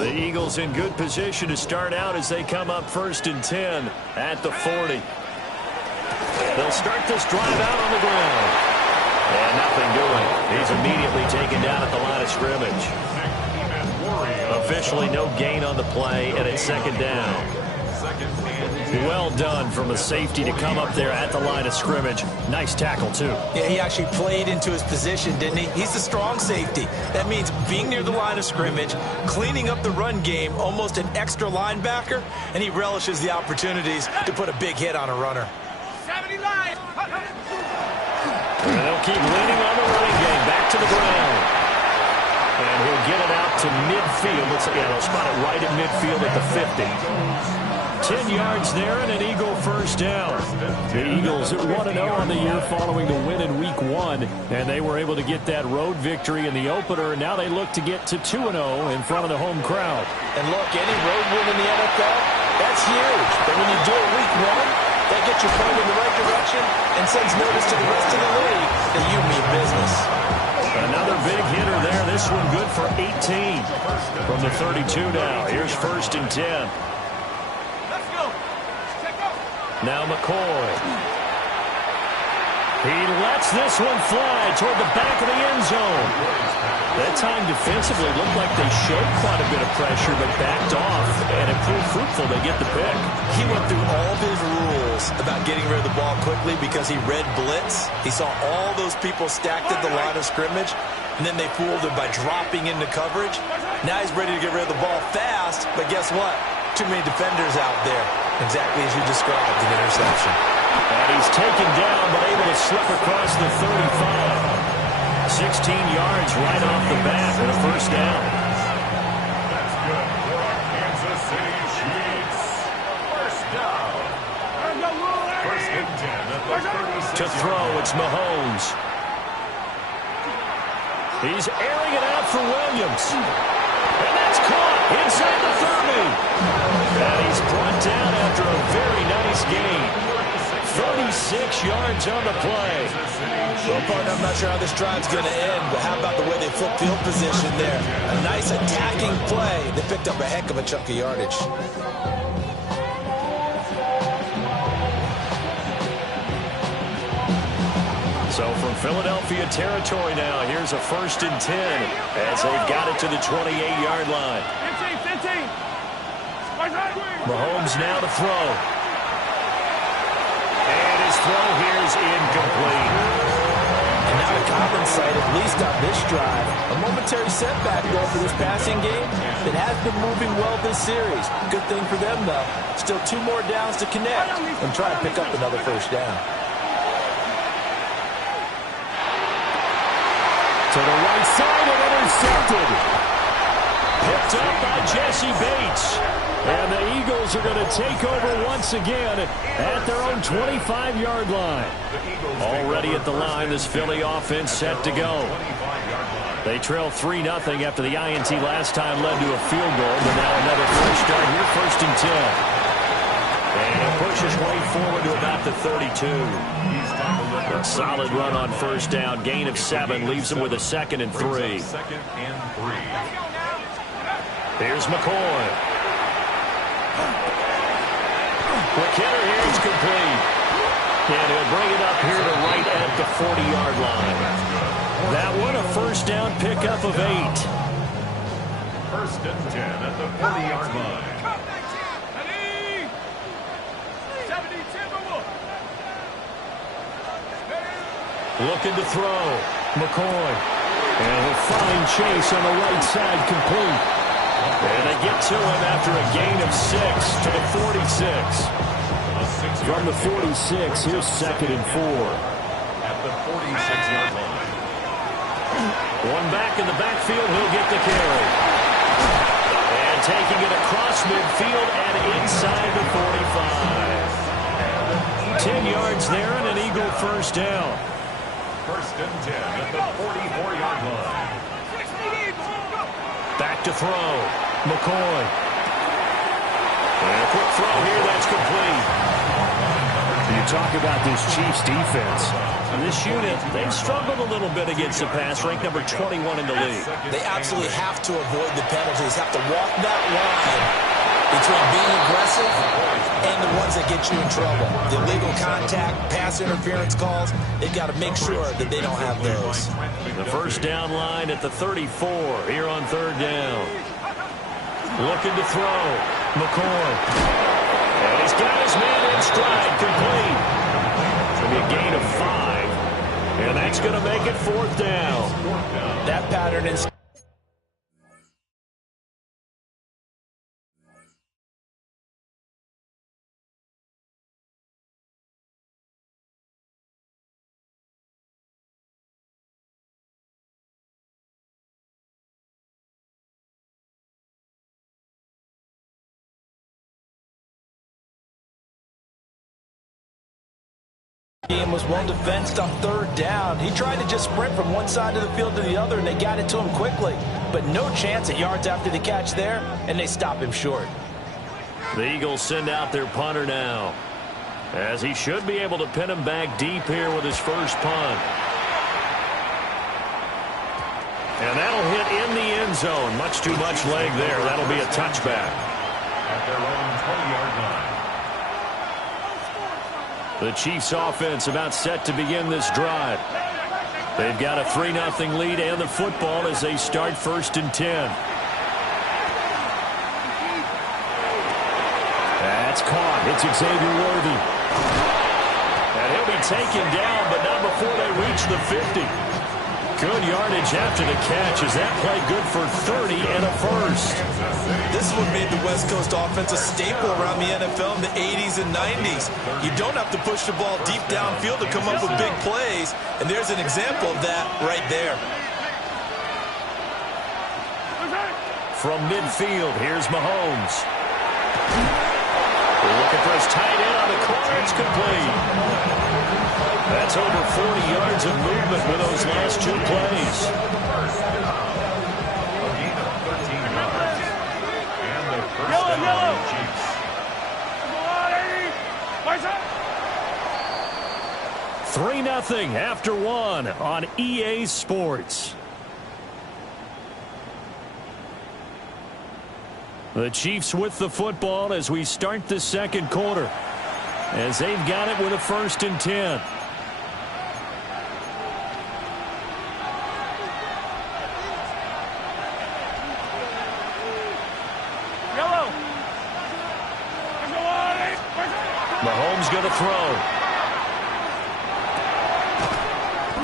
The Eagles in good position to start out as they come up 1st and 10 at the 40. They'll start this drive out on the ground. And nothing doing. He's immediately taken down at the line of scrimmage. Officially no gain on the play, and it's 2nd down. Well done from a safety to come up there at the line of scrimmage. Nice tackle, too. Yeah, he actually played into his position, didn't he? He's the strong safety. That means being near the line of scrimmage, cleaning up the run game, almost an extra linebacker, and he relishes the opportunities to put a big hit on a runner. And they'll keep leaning on the running game. Back to the ground. And he'll get it out to midfield. They'll spot it right at midfield at the 50. 10 yards there and an Eagle first down. The Eagles 1-0 on the year following the win in Week 1, and they were able to get that road victory in the opener, and now they look to get to 2-0 in front of the home crowd. And look, any road win in the NFL, that's huge. But when you do it Week 1, that gets you pointed in the right direction and sends notice to the rest of the league that you mean business. Another big hitter there. This one good for 18 from the 32 now. Here's 1st and 10. Now McCoy. He lets this one fly toward the back of the end zone. That time defensively looked like they showed quite a bit of pressure but backed off, and it proved fruitful. They get the pick. He went through all of his rules about getting rid of the ball quickly because he read blitz. He saw all those people stacked at the line of scrimmage, and then they fooled him by dropping into coverage. Now he's ready to get rid of the ball fast, but guess what? Too many defenders out there. Exactly as you described, an interception. And he's taken down, but able to slip across the 35. 16 yards right off the bat and a first down. That's good for our Kansas City Chiefs. First down. First and 10 at the 36. To throw, it's Mahomes. He's airing it out for Williams. And that's caught inside the 30. And he's brought down after a very nice gain. 36 yards on the play. Well, partner, I'm not sure how this drive's going to end, but how about the way they flip field position there? A nice attacking play. They picked up a heck of a chunk of yardage. So from Philadelphia territory now, here's a 1st and 10 as they've got it to the 28-yard line. 15. Mahomes now to throw. And his throw here is incomplete. And now to Collins' side, at least on this drive, a momentary setback though for this passing game that has been moving well this series. Good thing for them though. Still 2 more downs to connect and try and pick up another first down. To the right side and intercepted. Picked up by Jesse Bates. And the Eagles are going to take over once again at their own 25-yard line. Already at the line, this Philly offense set to go. They trail 3-0 after the INT last time led to a field goal, but now another fresh start here, 1st and 10. And he'll push his way forward to about the 32. A solid run on first down. Gain of 7 leaves him with a 2nd and 3. Here's McCoy. Quick hitter here, it's complete. And he'll bring it up here to right at the 40-yard line. That one a first down pickup of 8. 1st and 10 at the 40-yard line. Looking to throw. McCoy. And he'll find Chase on the right side, complete. And they get to him after a gain of 6 to the 46. From the 46, here's 2nd and 4. At the 46-yard line. One back in the backfield, he'll get the carry. And taking it across midfield and inside the 45. 10 yards there and an Eagle first down. 1st and 10 at the 44-yard line. Back to throw. McCoy. And a quick throw here, that's complete. The You talk about this Chiefs defense. This unit, they've struggled a little bit against the pass, ranked number 21 in the league. They absolutely have to avoid the penalties, have to walk that line between being aggressive and the ones that get you in trouble. The illegal contact, pass interference calls, they've got to make sure that they don't have those. The first down line at the 34 here on third down. Looking to throw. McCoy. And he's got his man in stride, complete. It's going to be a gain of 5. And that's going to make it fourth down. That pattern is... Game was well defensed on third down. He tried to just sprint from one side of the field to the other, and they got it to him quickly. But no chance at yards after the catch there, and they stop him short. The Eagles send out their punter now, as he should be able to pin him back deep here with his first punt. And that'll hit in the end zone. Much too much leg there. That'll be a touchback. At their own 20-yard line. The Chiefs offense about set to begin this drive. They've got a 3-0 lead and the football as they start first and 10. That's caught. It's Xavier Worthy. And he'll be taken down, but not before they reach the 50. Good yardage after the catch. Is that play good for 30 and a first? This one made the West Coast offense a staple around the NFL in the 80s and 90s. You don't have to push the ball deep downfield to come up with big plays, and there's an example of that right there. From midfield, here's Mahomes. We're looking for his tight end on the corner. It's complete. That's over 40 yards of movement with those last two plays. First down. A gain of 13 yards. And the first down on the Chiefs. 3-0 after one on EA Sports. The Chiefs with the football as we start the second quarter, as they've got it with a first and 10. Mahomes going to throw.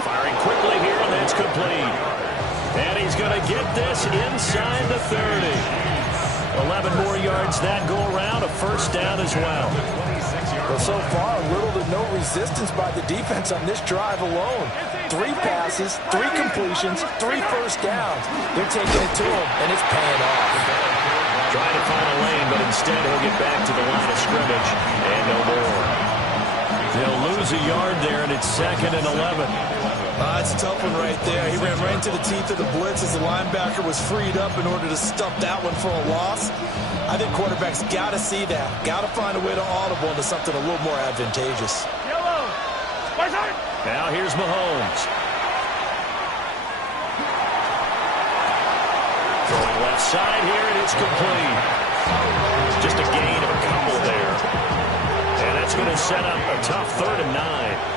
Firing quickly here, and that's complete. And he's going to get this inside the 30. 11 more yards that go around, a first down as well. Well, so far, little to no resistance by the defense on this drive alone. 3 passes, 3 completions, 3 first downs. They're taking it to him, and it's paying off. Trying to find a lane, but instead he'll get back to the line of scrimmage and no more. They'll lose a yard there, and it's 2nd and 11. It's a tough one right there. He ran right into the teeth of the blitz as the linebacker was freed up in order to stuff that one for a loss. I think quarterbacks got to see that. Got to find a way to audible into something a little more advantageous. Now here's Mahomes. Throwing left side here, and it's complete. Just a gain of a couple there. And that's going to set up a tough 3rd and 9.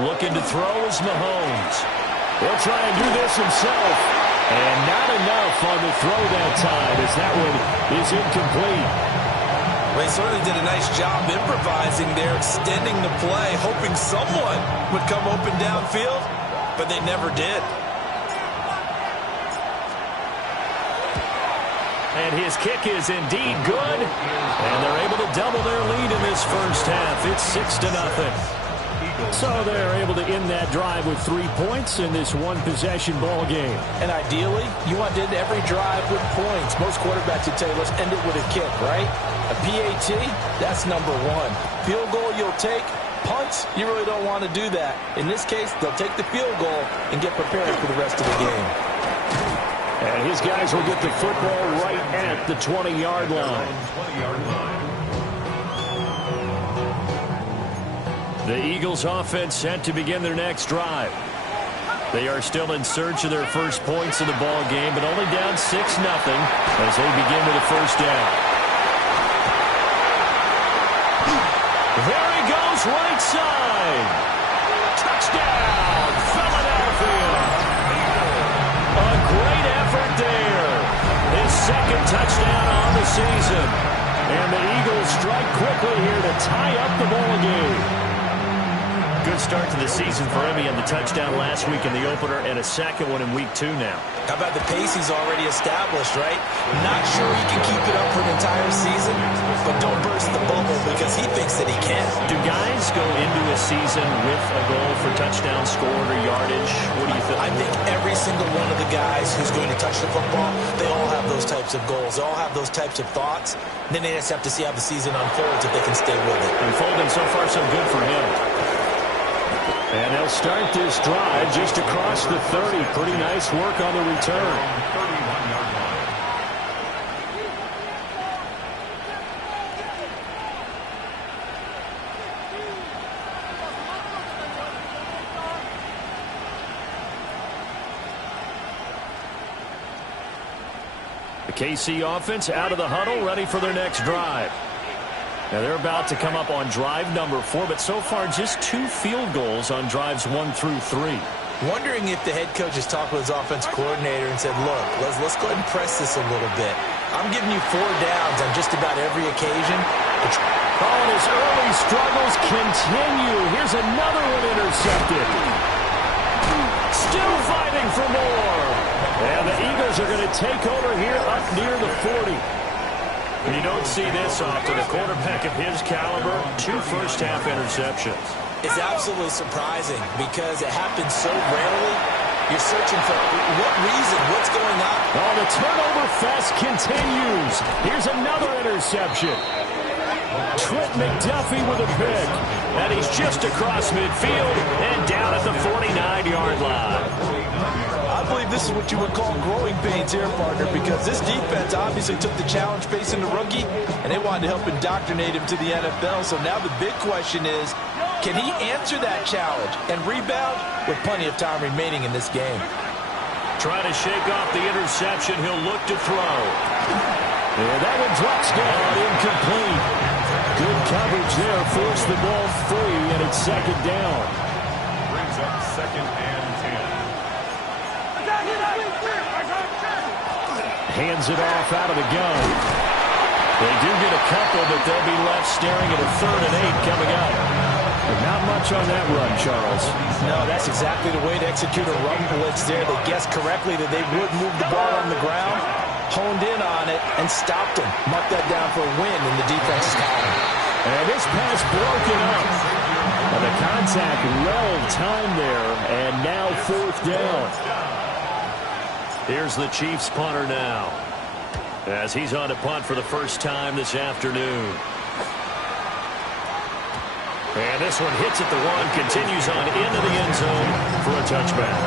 Looking to throw is Mahomes. He'll try and do this himself. And not enough on the throw that time, as that one is incomplete. Well, he certainly did a nice job improvising there, extending the play, hoping someone would come open downfield, but they never did. And his kick is indeed good. And they're able to double their lead in this first half. It's 6-0. So they're able to end that drive with 3 points in this one-possession ball game. And ideally, you want to end every drive with points. Most quarterbacks would tell you, let's end it with a kick, right? A PAT, that's number one. Field goal you'll take. Punts, you really don't want to do that. In this case, they'll take the field goal and get prepared for the rest of the game. And his guys will get the football right at the 20-yard line. The Eagles offense set to begin their next drive. They are still in search of their first points in the ball game, but only down 6-0 as they begin with a first down. There he goes, right side. Touchdown, Philadelphia. A great effort there. His second touchdown on the season. And the Eagles strike quickly here to tie up the ball game. Good start to the season for him. He had the touchdown last week in the opener and a second one in week 2 now. How about the pace he's already established, right? Not sure he can keep it up for an entire season, but don't burst the bubble because he thinks that he can. Do guys go into a season with a goal for touchdown scored or yardage? What do you think? I think every single one of the guys who's going to touch the football, they all have those types of goals. They all have those types of thoughts. Then they just have to see how the season unfolds if they can stay with it. Unfolding so far so good for him. And they'll start this drive just across the 30. Pretty nice work on the return. The KC offense out of the huddle, ready for their next drive. Now they're about to come up on drive number 4, but so far just 2 field goals on drives 1 through 3. Wondering if the head coach has talked with his offense coordinator and said, look, let's go ahead and press this a little bit. I'm giving you 4 downs on just about every occasion. And his early struggles continue. Here's another one intercepted. Still fighting for more. And the Eagles are going to take over here up near the 40. You don't see this often. A quarterback of his caliber, 2 first-half interceptions. It's absolutely surprising because it happens so rarely. You're searching for what reason, what's going on. Oh, the turnover fest continues. Here's another interception. Trent McDuffie with a pick. And he's just across midfield and down at the 49-yard line. I believe this is what you would call growing pains here, partner, because this defense obviously took the challenge facing the rookie, and they wanted to help indoctrinate him to the NFL. So now the big question is, can he answer that challenge and rebound with plenty of time remaining in this game? Trying to shake off the interception. He'll look to throw. And that one drops down, incomplete. Good coverage there. Forced the ball free, and it's second down. Brings up 2nd and 10. Hands it off out of the gun. They do get a couple, but they'll be left staring at a 3rd and 8 coming up. But not much on that run, Charles. No, that's exactly the way to execute a run blitz there. They guessed correctly that they would move the ball on the ground, honed in on it, and stopped him. Marked that down for a win in the defense's column. And this pass broken up. And the contact well timed there, and now 4th down. Here's the Chiefs punter now, as he's on to punt for the first time this afternoon. And this one hits at the 1, continues on into the end zone for a touchback.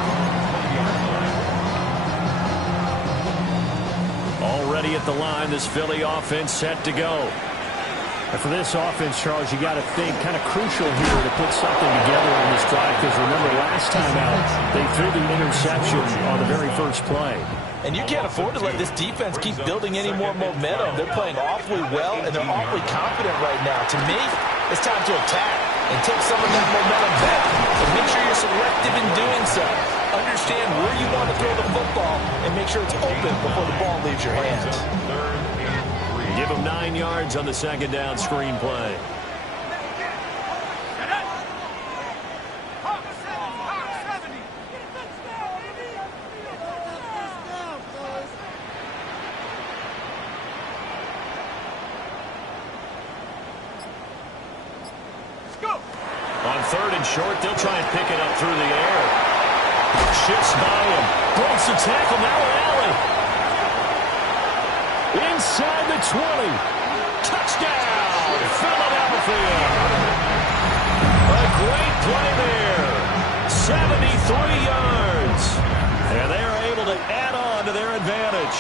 Already at the line, this Philly offense set to go. And for this offense, Charles, you got to think kind of crucial here to put something together on this drive, because remember last time out, they threw the interception on the very first play. And you can't afford to let this defense keep building any more momentum. They're playing awfully well, and they're awfully confident right now. To me, it's time to attack and take some of that momentum back. And make sure you're selective in doing so. Understand where you want to throw the football and make sure it's open before the ball leaves your hands. Give him 9 yards on the second down screen play. On 3rd and short. They'll try and pick it up through the air. Shifts by him. Breaks the tackle. Now rally. Inside the 20. Touchdown, Philadelphia. A great play there. 73 yards. And they are able to add on to their advantage.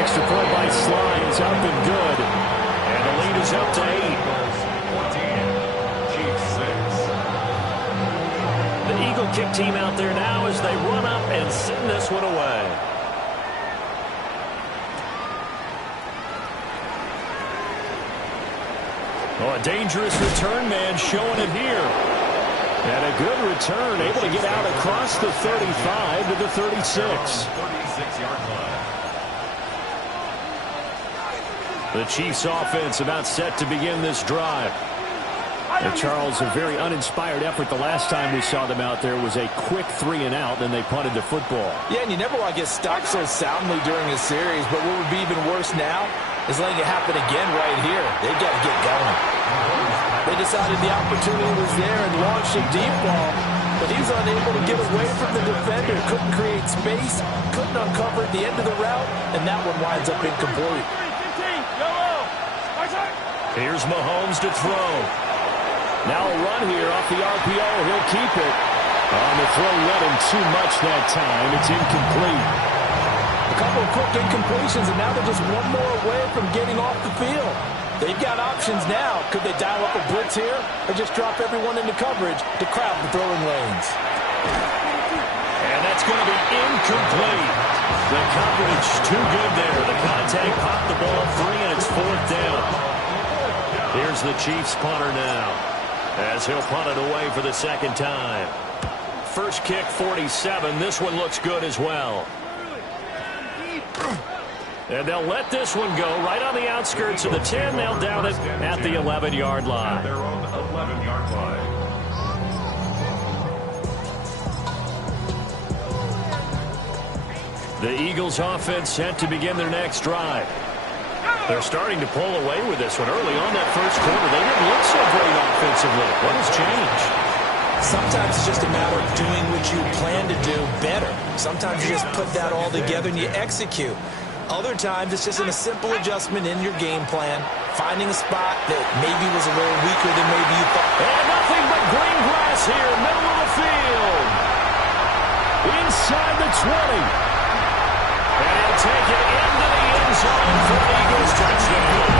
Extra point by Sly is up and good. And the lead is up to 8. 14, Chiefs 6. The Eagle kick team out there now as they run up and send this one away. Oh, a dangerous return man showing it here. And a good return, able to get out across the 35 to the 36. 36-yard line. The Chiefs offense about set to begin this drive. And Charles, a very uninspired effort the last time we saw them out there was a quick 3-and-out, then they punted the football. Yeah, and you never want to get stopped so soundly during a series, but what would be even worse now is letting it happen again right here. They've got to get going. They decided the opportunity was there and launched a deep ball, but he was unable to get away from the defender, couldn't create space, couldn't uncover at the end of the route, and that one winds up incomplete. Here's Mahomes to throw. Now a run here off the RPO. He'll keep it. On the throw, read him too much that time. It's incomplete. A couple of quick incompletions, and now they're just one more away from getting off the field. They've got options now. Could they dial up a blitz here or just drop everyone into coverage to crowd the throwing lanes? And that's going to be incomplete. The coverage too good there. The contact popped the ball free, and it's 4th down. Here's the Chiefs punter now as he'll punt it away for the second time. First kick, 47. This one looks good as well. And they'll let this one go right on the outskirts of the 10. They'll down it at the 11-yard line. Their own 11-yard line. The Eagles offense set to begin their next drive. They're starting to pull away with this one. Early on that first quarter, they didn't look so great offensively. What has changed? Sometimes it's just a matter of doing what you plan to do better. Sometimes you just put that all together and you execute. Other times it's just in a simple adjustment in your game plan, finding a spot that maybe was a little weaker than maybe you thought. And nothing but green grass here, middle of the field. Inside the 20. And he'll take it into the end zone for the Eagles touchdown.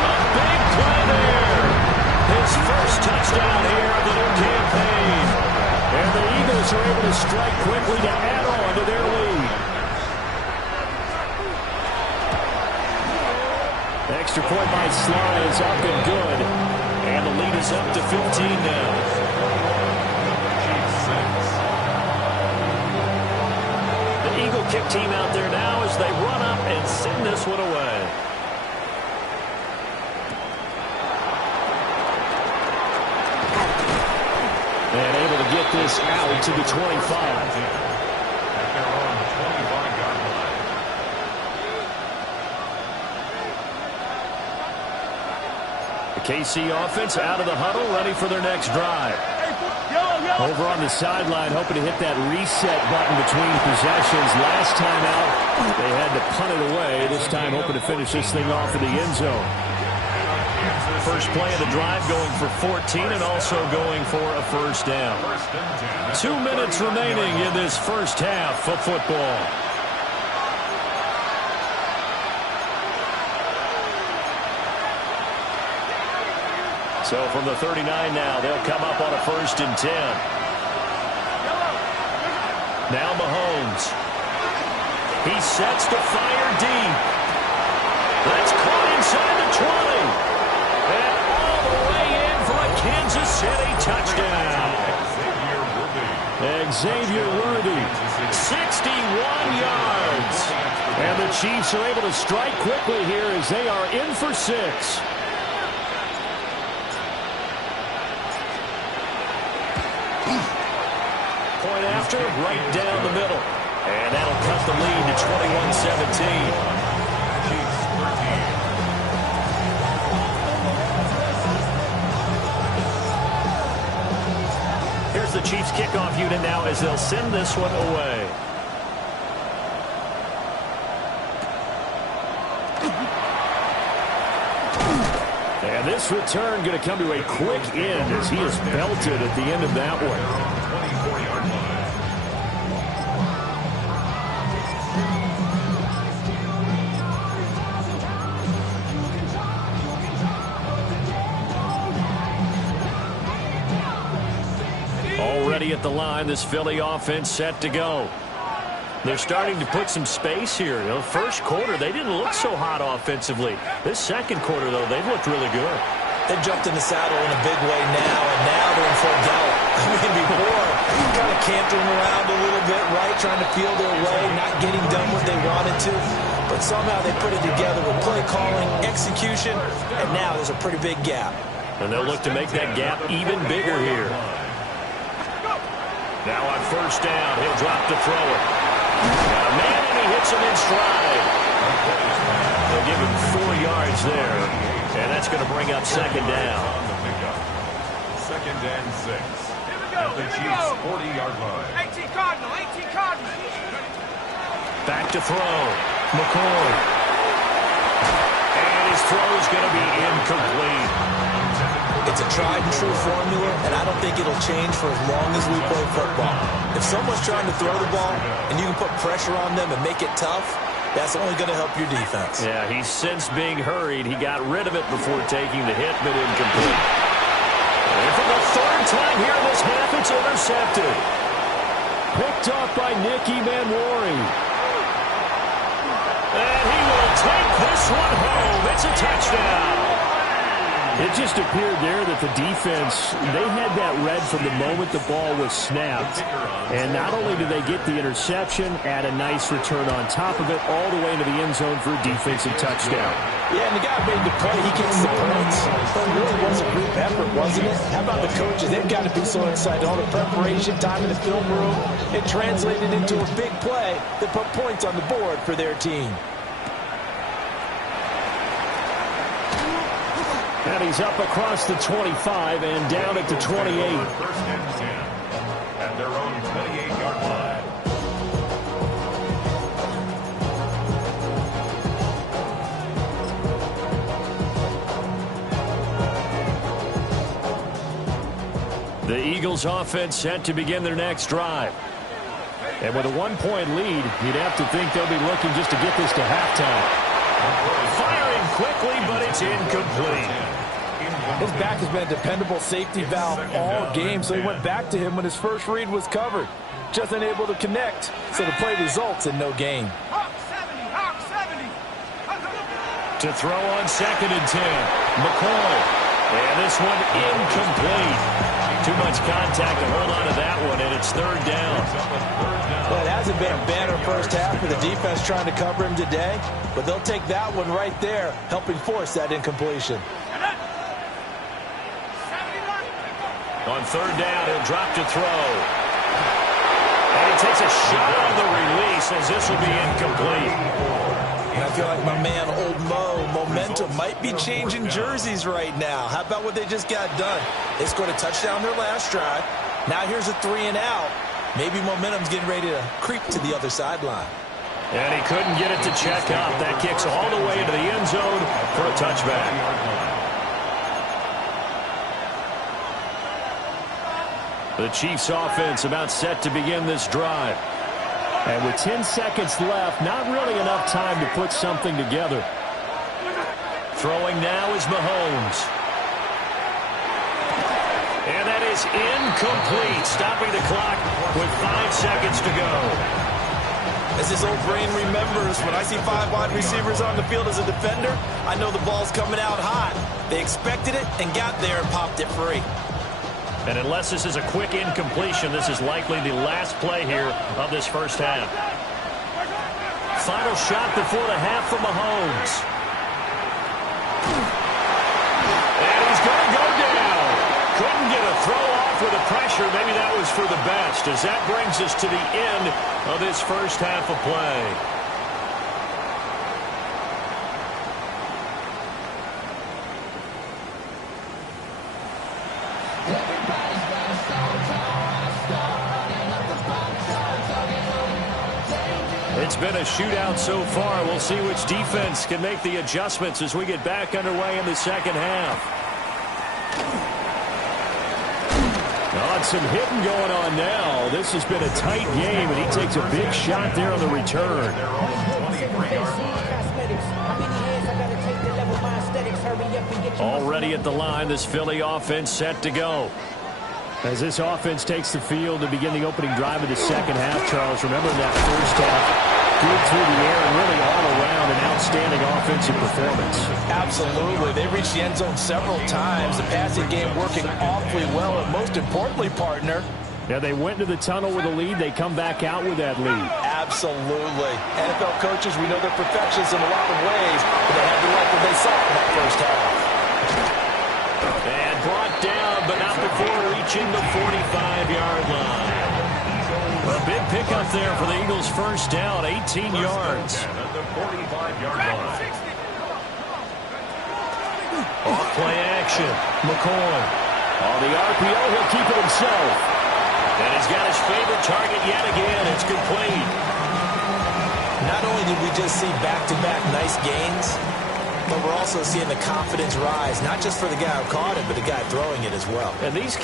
A big play there. His first touchdown here of the new campaign. And the Eagles are able to strike quickly to add on to their lead. Extra point by Sly is up and good. And the lead is up to 15 now. Eagle kick team out there now as they run up and send this one away. And able to get this out to the 25. At their own 25-yard line. The KC offense out of the huddle, ready for their next drive. Over on the sideline, hoping to hit that reset button between possessions. Last time out, they had to punt it away. This time, hoping to finish this thing off in the end zone. First play of the drive going for 14 and also going for a first down. 2 minutes remaining in this first half of football. So from the 39 now, they'll come up on a 1st and 10. Now Mahomes. He sets to fire deep. That's caught inside the 20. And all the way in for a Kansas City touchdown. Xavier Worthy, 61 yards. And the Chiefs are able to strike quickly here as they are in for 6. Point after, right down the middle. And that'll cut the lead to 21-17. Chiefs 13. Here's the Chiefs kickoff unit now as they'll send this one away. And this return going to come to a quick end as he is belted at the end of that one. Already at the line, this Philly offense set to go. They're starting to put some space here. You know, first quarter, they didn't look so hot offensively. This second quarter, though, they've looked really good. They jumped in the saddle in a big way now, and now they're in full gallop. I mean, before, kind of cantering around a little bit, right, trying to feel their way, not getting done what they wanted to. But somehow they put it together with play calling, execution, and now there's a pretty big gap. And they'll look to make that gap even bigger here. Now on first down, he'll drop to throw it. Got a man, and he hits him in stride. They'll give him 4 yards there, and that's going to bring up second down. Second and 6. At the Chiefs' 40-yard line. 18 Cardinal, 18 Cardinal. Back to throw. McCoy. And his throw is going to be incomplete. It's a tried-and-true formula, and I don't think it'll change for as long as we play football. If someone's trying to throw the ball and you can put pressure on them and make it tough, that's only going to help your defense. Yeah, he's since being hurried. He got rid of it before taking the hit, but incomplete. And for the third time here in this half, it's intercepted. Picked up by Nicky Manwari. And he will take this one home. It's a touchdown. It just appeared there that the defense, they had that read from the moment the ball was snapped. And not only did they get the interception, add a nice return on top of it, all the way into the end zone for a defensive touchdown. Yeah, and the guy made the play. He gets the points. But it really was a group effort, wasn't it? How about the coaches? They've got to be so excited. All the preparation, time in the film room, it translated into a big play that put points on the board for their team. And he's up across the 25 and down at the 28. First and 10 at their own 28-yard line. The Eagles offense set to begin their next drive. And with a 1-point lead, you'd have to think they'll be looking just to get this to halftime. Firing quickly, but it's incomplete. His back has been a dependable safety valve all game, so he went back to him when his first read was covered. Just unable to connect, so the play results in no gain. Hawk 70, Hawk 70. To throw on second and 10. McCoy. And this one incomplete. Too much contact to hold on to that one, and it's third down. Well, it hasn't been a banner first half for the defense trying to cover him today, but they'll take that one right there, helping force that incompletion. On third down, he'll drop to throw. And he takes a shot on the release as this will be incomplete. And I feel like my man, Old Mo, momentum might be changing jerseys right now. How about what they just got done? They scored a touchdown their last drive. Now here's a 3 and out. Maybe momentum's getting ready to creep to the other sideline. And he couldn't get it to check up. That kicks all the way into the end zone for a touchback. The Chiefs offense about set to begin this drive. And with 10 seconds left, not really enough time to put something together. Throwing now is Mahomes. And that is incomplete, stopping the clock with 5 seconds to go. As this old brain remembers, when I see 5 wide receivers on the field as a defender, I know the ball's coming out hot. They expected it and got there and popped it free. And unless this is a quick incompletion, this is likely the last play here of this first half. Final shot before the half for Mahomes. And he's going to go down. Couldn't get a throw off with the pressure. Maybe that was for the best, as that brings us to the end of this first half of play. It's been a shootout so far. We'll see which defense can make the adjustments as we get back underway in the second half. Some hitting going on now. This has been a tight game, and he takes a big shot there on the return. Already at the line, this Philly offense set to go. As this offense takes the field to begin the opening drive of the second half, Charles, remember that first half, good through the air and really all around an outstanding offensive performance. Absolutely. They reached the end zone several times. The passing game working awfully well, and most importantly, partner. Yeah, they went to the tunnel with a lead. They come back out with that lead. Absolutely. NFL coaches, we know they're perfectionists in a lot of ways, but they had to like what they saw in that first half. And brought down, but not before reaching the 45-yard line. A big pickup there for the Eagles' first down, 18 yards. At the 45-yard line. Off play action. McCoy. On the RPO, he'll keep it himself. And he's got his favorite target yet again. It's complete. Not only did we just see back-to-back nice gains, but we're also seeing the confidence rise, not just for the guy who caught it, but the guy throwing it as well. And these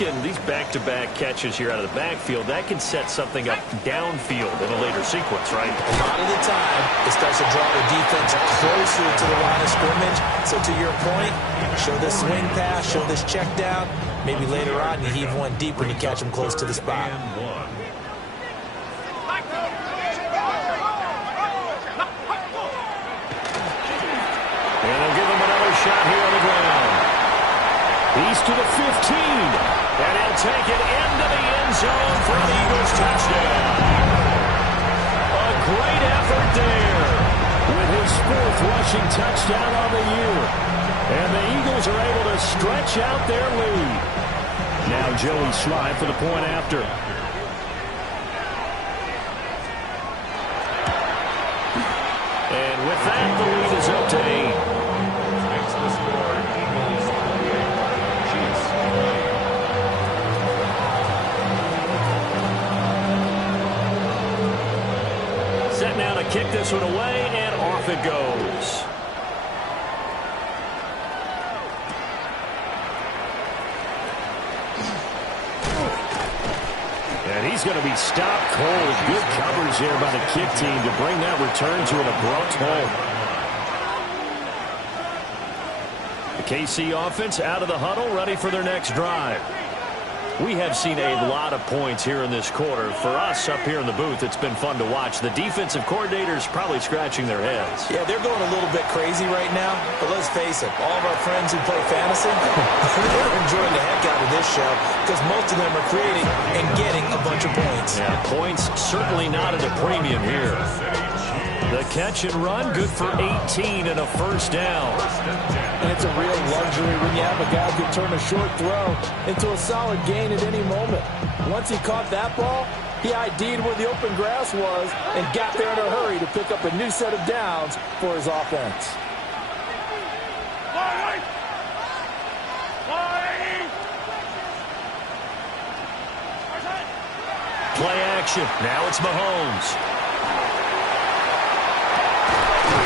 back-to-back catches here out of the backfield, that can set something up downfield in a later sequence, right? A lot of the time, it starts to draw the defense closer to the line of scrimmage. So to your point, show this swing pass, show this check down. Maybe later on, you heave one deep when you catch him close to the spot. Shot here on the ground. He's to the 15. And he'll take it into the end zone for an Eagles touchdown. A great effort there with his fourth rushing touchdown on the year. And the Eagles are able to stretch out their lead. Now Joey Slye for the point after. And with that, the lead is up to 8. Set now to kick this one away, and off it goes. And he's going to be stopped cold. Good coverage there by the kick team to bring that return to an abrupt halt. The KC offense out of the huddle, ready for their next drive. We have seen a lot of points here in this quarter. For us up here in the booth, it's been fun to watch. The defensive coordinators probably scratching their heads. Yeah, they're going a little bit crazy right now. But let's face it, all of our friends who play fantasy, they're enjoying the heck out of this show because most of them are creating and getting a bunch of points. Yeah, points certainly not at a premium here. The catch and run, good for 18 and a first down. And it's a real luxury when you have a guy who can turn a short throw into a solid gain at any moment. Once he caught that ball, he ID'd where the open grass was and got there in a hurry to pick up a new set of downs for his offense. Play action. Now it's Mahomes.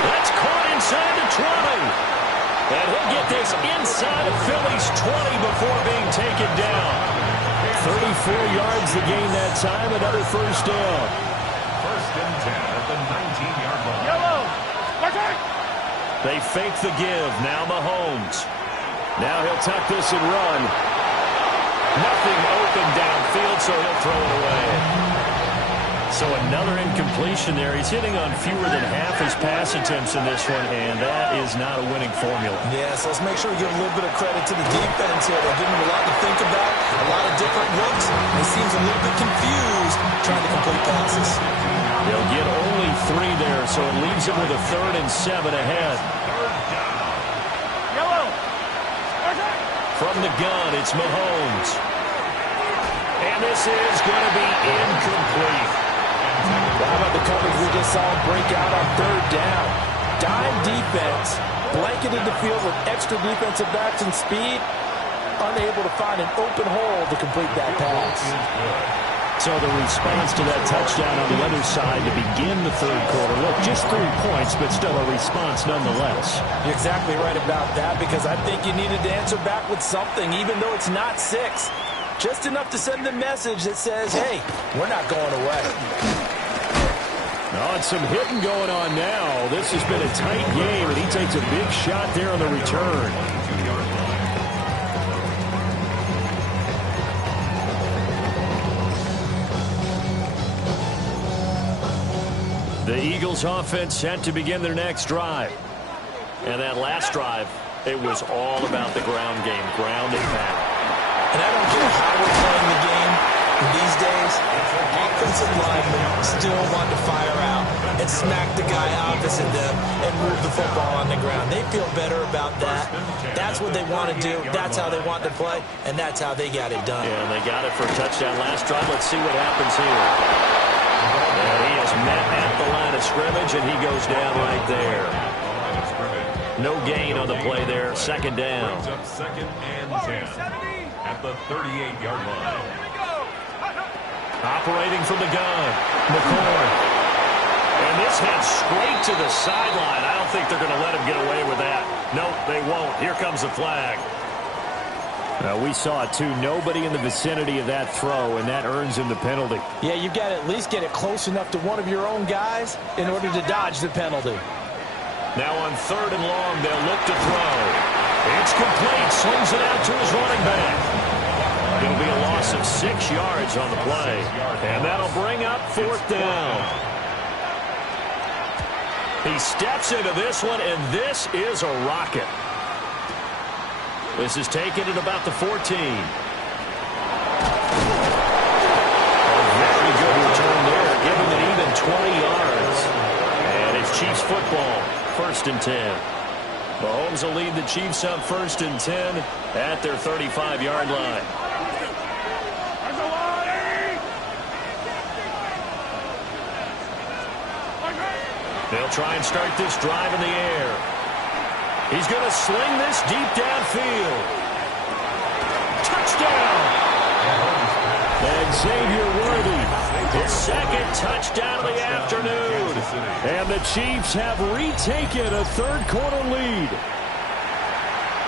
That's caught inside the 20. And he'll get this inside of Philly's 20 before being taken down. 34 yards the gain that time, another first down. First and 10 at the 19-yard line. Yellow. They fake the give. Now Mahomes. Now he'll tuck this and run. Nothing open downfield, so he'll throw it away. So another incompletion there. He's hitting on fewer than half his pass attempts in this one, and that is not a winning formula. Yeah, so let's make sure we give a little bit of credit to the defense here. They're giving him a lot to think about, a lot of different looks. He seems a little bit confused trying to complete passes. They'll get only 3 there, so it leaves him with a 3rd and 7 ahead. Yellow. From the gun, it's Mahomes. And this is going to be incomplete. How about the coverage we just saw him break out on 3rd down? Dime defense, blanketed the field with extra defensive backs and speed, unable to find an open hole to complete that pass. So the response to that touchdown on the other side to begin the third quarter. Look, just 3 points, but still a response nonetheless. You're exactly right about that, because I think you needed to answer back with something, even though it's not 6. Just enough to send a message that says, hey, we're not going away. Oh, and some hitting going on now. This has been a tight game, and he takes a big shot there on the return. The Eagles offense set to begin their next drive. And that last drive, it was all about the ground game, ground and pound. And I don't care how we're playing the game these days, offensive linemen still want to fire out and smack the guy opposite them and move the football on the ground. They feel better about that. That's what they want to do. That's how they want to play, and that's how they got it done. Yeah, and they got it for a touchdown last drive. Let's see what happens here. And he is met at the line of scrimmage, and he goes down right there. No gain on the play there. Second down. Brings up 2nd and 10 at the 38-yard line. Operating from the gun, McCoy. And this head straight to the sideline. I don't think they're going to let him get away with that. Nope, they won't. Here comes the flag. We saw it too. Nobody in the vicinity of that throw, and that earns him the penalty. Yeah, you've got to at least get it close enough to one of your own guys in order to dodge the penalty. Now on 3rd and long, they'll look to throw. It's complete. Slings it out to his running back. It'll be a loss of 6 yards on the play. And that'll bring up 4th down. He steps into this one, and this is a rocket. This is taken at about the 14. A very good return there, giving it even 20 yards. And it's Chiefs football, 1st and 10. Mahomes will lead the Chiefs up 1st and 10 at their 35-yard line. They'll try and start this drive in the air. He's going to sling this deep downfield. Touchdown! And Xavier Worthy, his 2nd touchdown of the afternoon. And the Chiefs have retaken a third quarter lead.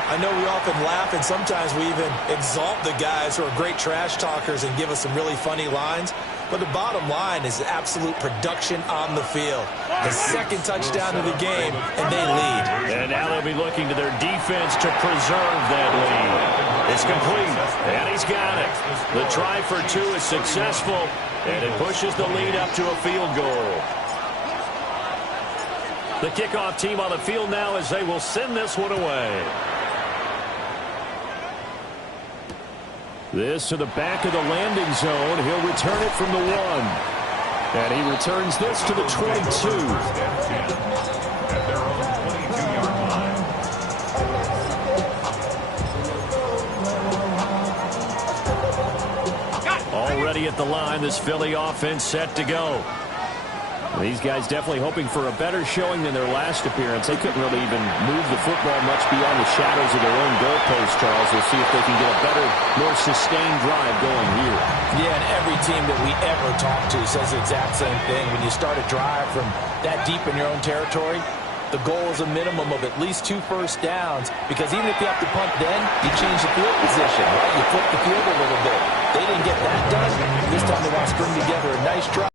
I know we often laugh, and sometimes we even exalt the guys who are great trash talkers and give us some really funny lines. But the bottom line is absolute production on the field. The 2nd touchdown of the game, and they lead. And now they'll be looking to their defense to preserve that lead. It's complete, and he's got it. The try for 2 is successful, and it pushes the lead up to a field goal. The kickoff team on the field now as they will send this one away. This to the back of the landing zone. He'll return it from the 1. And he returns this to the 22. At their own 22-yard line. Already at the line, this Philly offense set to go. These guys definitely hoping for a better showing than their last appearance. They couldn't really even move the football much beyond the shadows of their own goalpost, Charles. We'll see if they can get a better, more sustained drive going here. Yeah, and every team that we ever talk to says the exact same thing. When you start a drive from that deep in your own territory, the goal is a minimum of at least 2 first downs, because even if you have to punt then, you change the field position, right? You flip the field a little bit. They didn't get that done. This time they want to string together a nice drive.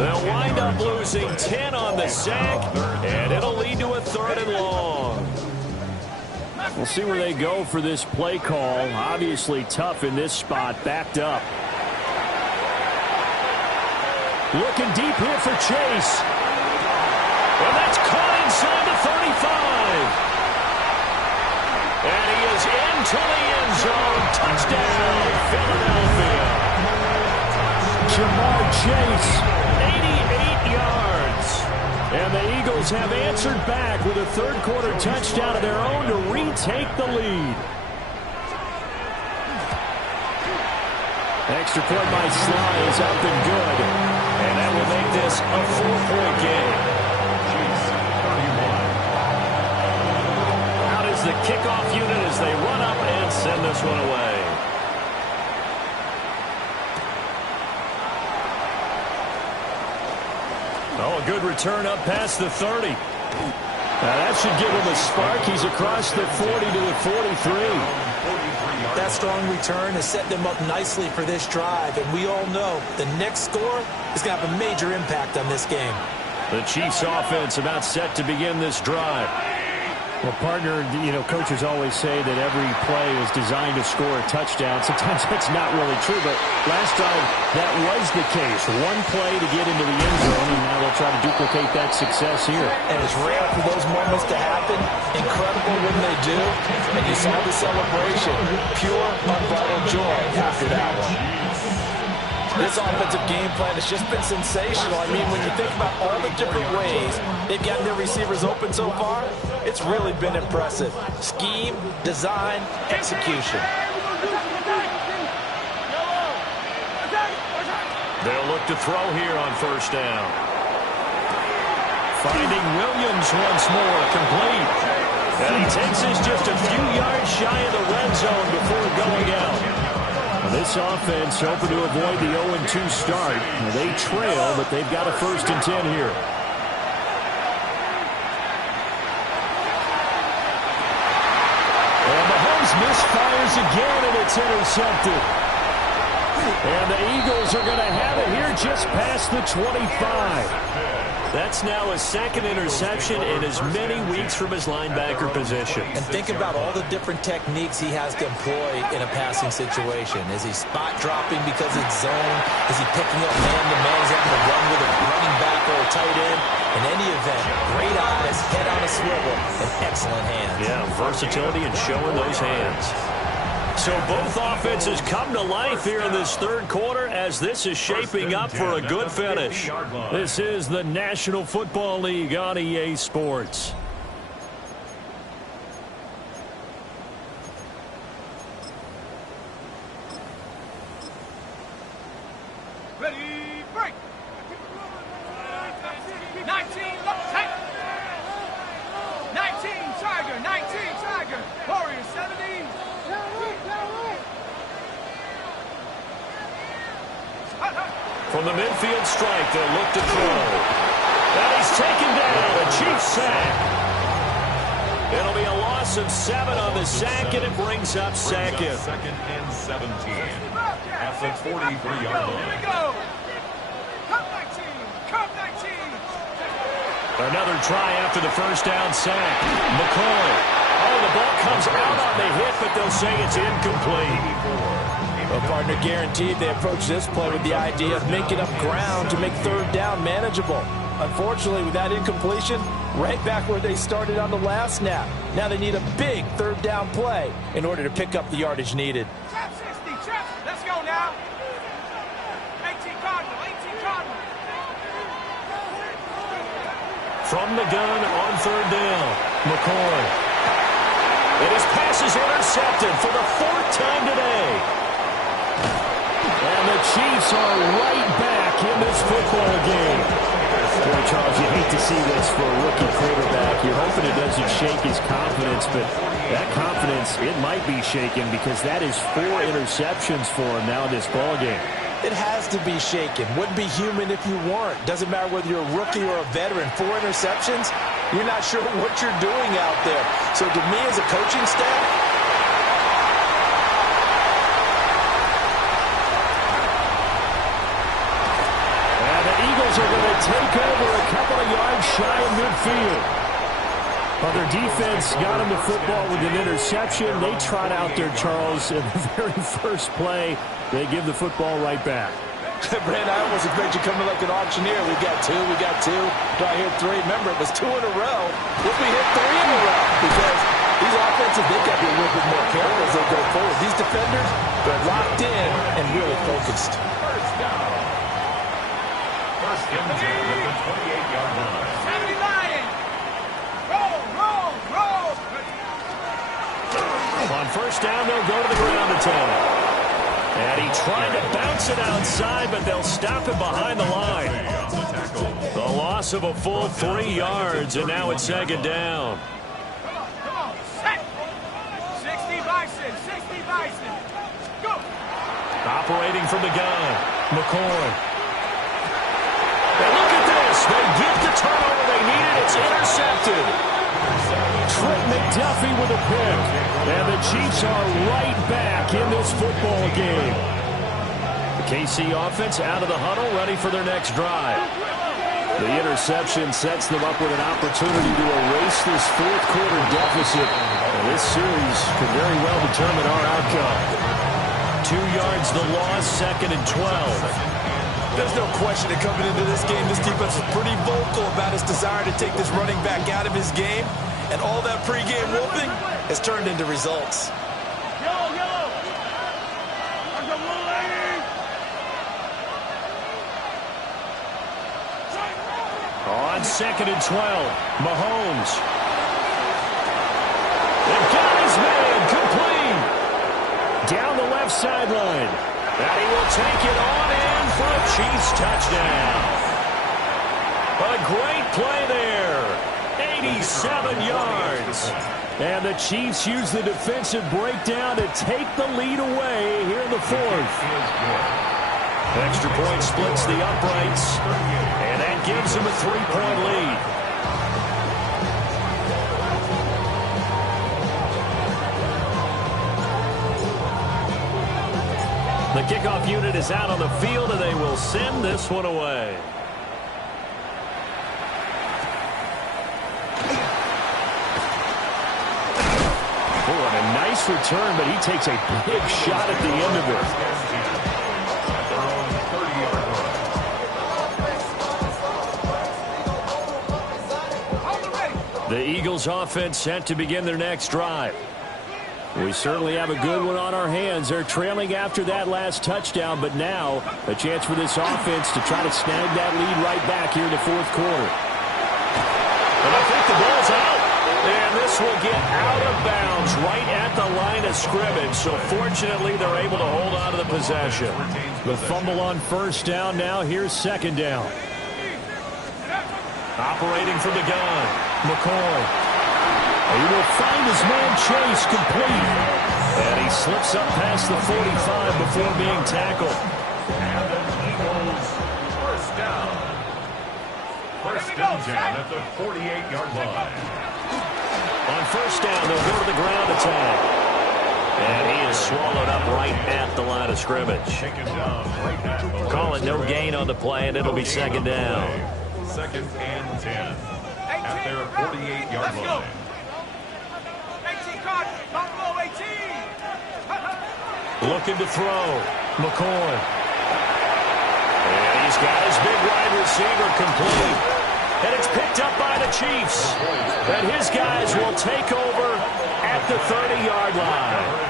They'll wind up losing 10 on the sack, and it'll lead to a 3rd and long. We'll see where they go for this play call. Obviously tough in this spot, backed up. Looking deep here for Chase. And that's caught inside the 35. And he is into the end zone. Touchdown, Philadelphia. Jamar Chase. 88 yards. And the Eagles have answered back with a third quarter touchdown of their own to retake the lead. Extra point by Sly is up and good. And that will make this a 4-point game. Out is the kickoff unit as they run up and send this one away. good return up past the 30. Now that should give him a spark. He's across the 40 to the 43. That strong return has set them up nicely for this drive, and we all know the next score is going to have a major impact on this game. The Chiefs offense about set to begin this drive. Well, partner, coaches always say that every play is designed to score a touchdown. Sometimes that's not really true, but last drive that was the case. One play to get into the end zone, and now they'll try to duplicate that success here. And it's rare for those moments to happen. Incredible when they do. And you saw the celebration. Pure, unbridled joy after that one. This offensive game plan has just been sensational. I mean, when you think about all the different ways they've gotten their receivers open so far, it's really been impressive. Scheme, design, execution. They'll look to throw here on first down. Finding Williams once more, complete. And he takes us just a few yards shy of the red zone before going out. This offense hoping to avoid the 0-2 start. They trail, but they've got a 1st and 10 here. And Mahomes misfires again, and it's intercepted. And the Eagles are going to have it here just past the 25. That's now a 2nd interception in as many weeks from his linebacker position. And think about all the different techniques he has to employ in a passing situation. Is he spot dropping because it's zone? Is he picking up man-to-man? He's having to run with a running back or a tight end? In any event, great eyes, head on a swivel, and excellent hands. Yeah, versatility and showing those hands. So both offenses come to life here in this 3rd quarter as this is shaping up for a good finish. This is the National Football League on EA Sports. Ready, break. 19, take. 19, Tiger, 19, Tiger. Warriors, 70. From the midfield strike, they'll look to throw. And he's taken down, a Chiefs sack. It'll be a loss of 7 on the sack, and it brings up 2nd. 2nd and 17. At the 43-yard line. Here we go. Come 19, come 19. Another try after the 1st down sack. McCoy. Oh, the ball comes out on the hit, but they'll say it's incomplete. Well, partner, guaranteed they approach this play with the idea of making up ground to make 3rd down manageable. Unfortunately, with that incompletion, right back where they started on the last snap. Now they need a big 3rd down play in order to pick up the yardage needed. Trap 60, trap. Let's go now. 18 Cardinal, 18 Cardinal. From the gun on 3rd down, McCoy. And his pass is intercepted for the 4th time today. And the Chiefs are right back in this football game. Boy, Charles, you hate to see this for a rookie quarterback. You're hoping it doesn't shake his confidence, but that confidence, it might be shaken because that is 4 interceptions for him now in this ball game. It has to be shaken. Wouldn't be human if you weren't. Doesn't matter whether you're a rookie or a veteran. 4 interceptions, you're not sure what you're doing out there. So to me as a coaching staff, are going to take over a couple of yards shy of midfield. Well, their defense got them the football with an interception. They trot out there, Charles, in the very first play. They give the football right back. Brand, I almost expect you coming like an auctioneer. We got 2, we got 2. Do I hear 3? Remember, it was 2 in a row. If we hit 3 in a row, because these offenses, they've got to be a little bit more careful as they go forward. These defenders, they're locked in and really focused. First down. 1st and 10 at the 28-yard line. 70 Lion. Roll, roll, roll. On 1st down, they'll go to the ground attack. And he tried to bounce it outside, but they'll stop it behind the line. The loss of a full 3 yards, and now it's 2nd down. Come on, set. 60 Bison, 60 Bison. Go. Operating from the gun, McCoy. And look at this. They get the turnover they needed. It's intercepted. Trent McDuffie with a pick. And the Chiefs are right back in this football game. The KC offense out of the huddle, ready for their next drive. The interception sets them up with an opportunity to erase this fourth quarter deficit. And this series could very well determine our outcome. 2 yards the loss, 2nd and 12. There's no question that coming into this game, this defense is pretty vocal about its desire to take this running back out of his game. And all that pregame whooping has turned into results. On 2nd and 12, Mahomes. They've got his man, complete. Down the left sideline. And he will take it on in for a Chiefs touchdown. A great play there. 87 yards. And the Chiefs use the defensive breakdown to take the lead away here in the fourth. Extra point splits the uprights. And that gives them a 3-point lead. The kickoff unit is out on the field, and they will send this one away. Oh, and a nice return, but he takes a big shot at the end of it. The Eagles offense set to begin their next drive. We certainly have a good one on our hands. They're trailing after that last touchdown, but now a chance for this offense to try to snag that lead right back here in the fourth quarter. And I think the ball's out. And this will get out of bounds right at the line of scrimmage. So fortunately, they're able to hold on to the possession. The fumble on first down now. Here's second down. Operating from the gun, McCoy. He will find his man Chase complete. And he slips up past the 45 before being tackled. And the Eagles first down. First down at the 48-yard line. On first down, they'll go to the ground attack. And he is swallowed up right at the line of scrimmage. Call it no gain on the play, and it'll be second down. 2nd and 10 at their 48-yard line. Looking to throw. McCoy. And he's got his big wide receiver complete. And it's picked up by the Chiefs. And his guys will take over at the 30-yard line.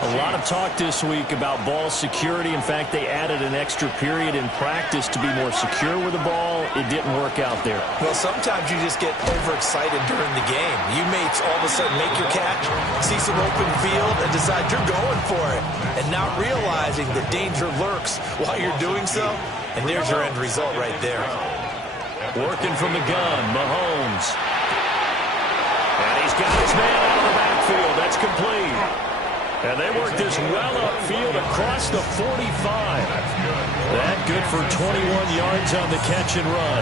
A lot of talk this week about ball security. In fact, they added an extra period in practice to be more secure with the ball. It didn't work out there. Well, sometimes you just get overexcited during the game. You may all of a sudden make your catch, see some open field, and decide you're going for it, and not realizing the danger lurks while you're doing so. And there's your end result right there. Working from the gun, Mahomes. And he's got his man out of the backfield. That's complete. And they work this well upfield across the 45. That good for 21 yards on the catch and run.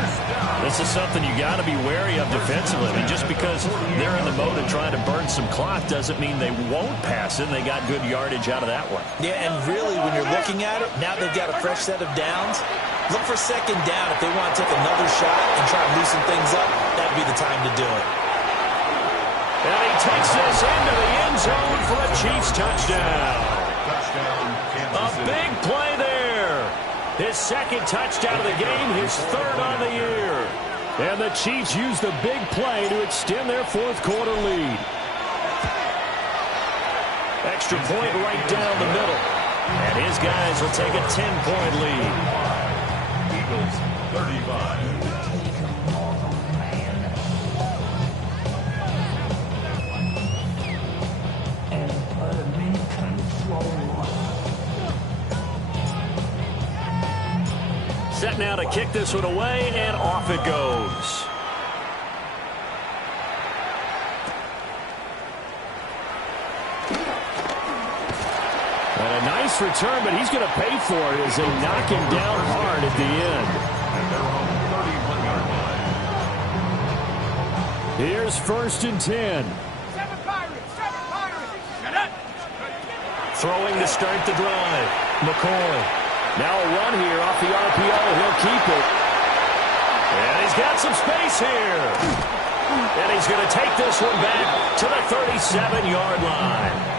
This is something you got to be wary of defensively. I mean, just because they're in the mode of trying to burn some clock doesn't mean they won't pass it. They got good yardage out of that one. Yeah, and really, when you're looking at it, now they've got a fresh set of downs. Look for second down if they want to take another shot and try to loosen things up. That'd be the time to do it. And he takes this into the end zone for a Chiefs touchdown. A big play there. His second touchdown of the game, his third on the year. And the Chiefs use the big play to extend their fourth quarter lead. Extra point right down the middle. And his guys will take a 10-point lead. Eagles 35. Set now to kick this one away, and off it goes. And a nice return, but he's going to pay for it as they knock him down hard at the end. Here's 1st and 10. Throwing to start the drive. McCoy. Now a run here off the RPO. He'll keep it. And he's got some space here. And he's going to take this one back to the 37-yard line.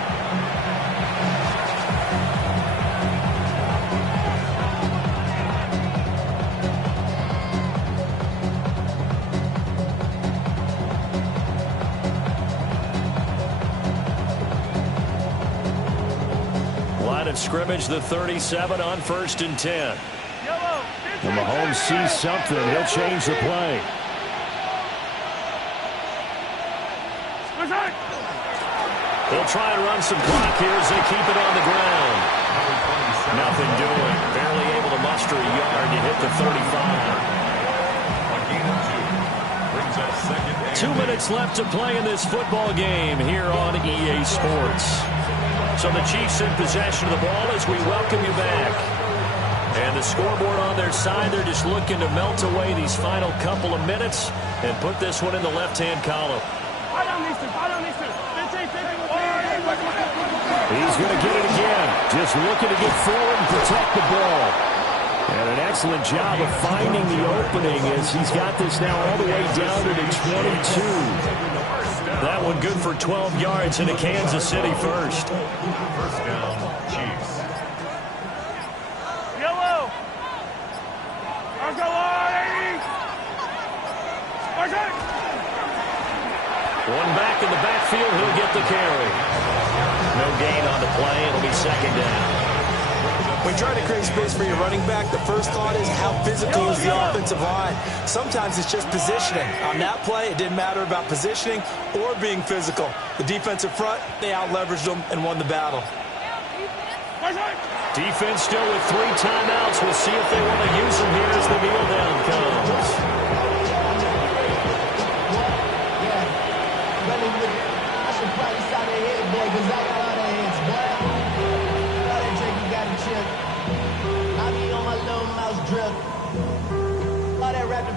Of scrimmage, the 37 on 1st and 10. When Mahomes sees something, he'll change the play. He'll try and run some clock here as they keep it on the ground. Nothing doing. Barely able to muster a yard to hit the 35. 2 minutes left to play in this football game here on EA Sports. So the Chiefs in possession of the ball as we welcome you back. And the scoreboard on their side, they're just looking to melt away these final couple of minutes and put this one in the left-hand column. He's going to get it again. Just looking to get forward and protect the ball. And an excellent job of finding the opening as he's got this now all the way down to the 22. That one good for 12 yards into Kansas City first. First down, Chiefs. Yellow. One back in the backfield. He'll get the carry. No gain on the play. It'll be 2nd down. When trying to create space for your running back, the first thought is how physical is the offensive line. Sometimes it's just positioning. On that play, it didn't matter about positioning or being physical. The defensive front, they out-leveraged them and won the battle. Defense still with 3 timeouts. We'll see if they want to use them here as the kneel down comes.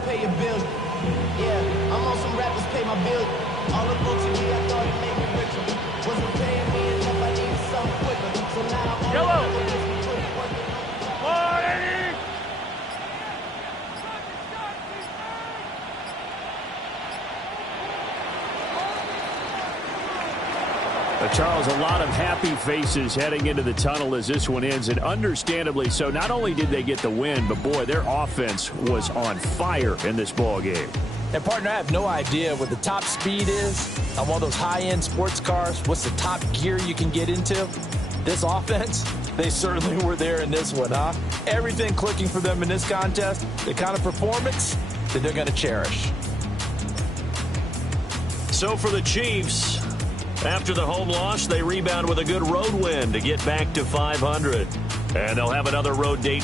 Pay your bills. Yeah, I'm on some rappers pay my bills. All the books in me, I thought it made me richer. Wasn't paying me enough, I needed something quicker. So now I'm Yellow. Charles, a lot of happy faces heading into the tunnel as this one ends, and understandably so. Not only did they get the win, but boy, their offense was on fire in this ball game. And partner, I have no idea what the top speed is on one of those high-end sports cars. What's the top gear you can get into? This offense, they certainly were there in this one, huh? Everything clicking for them in this contest, the kind of performance that they're going to cherish. So for the Chiefs, after the home loss, they rebound with a good road win to get back to 500. And they'll have another road date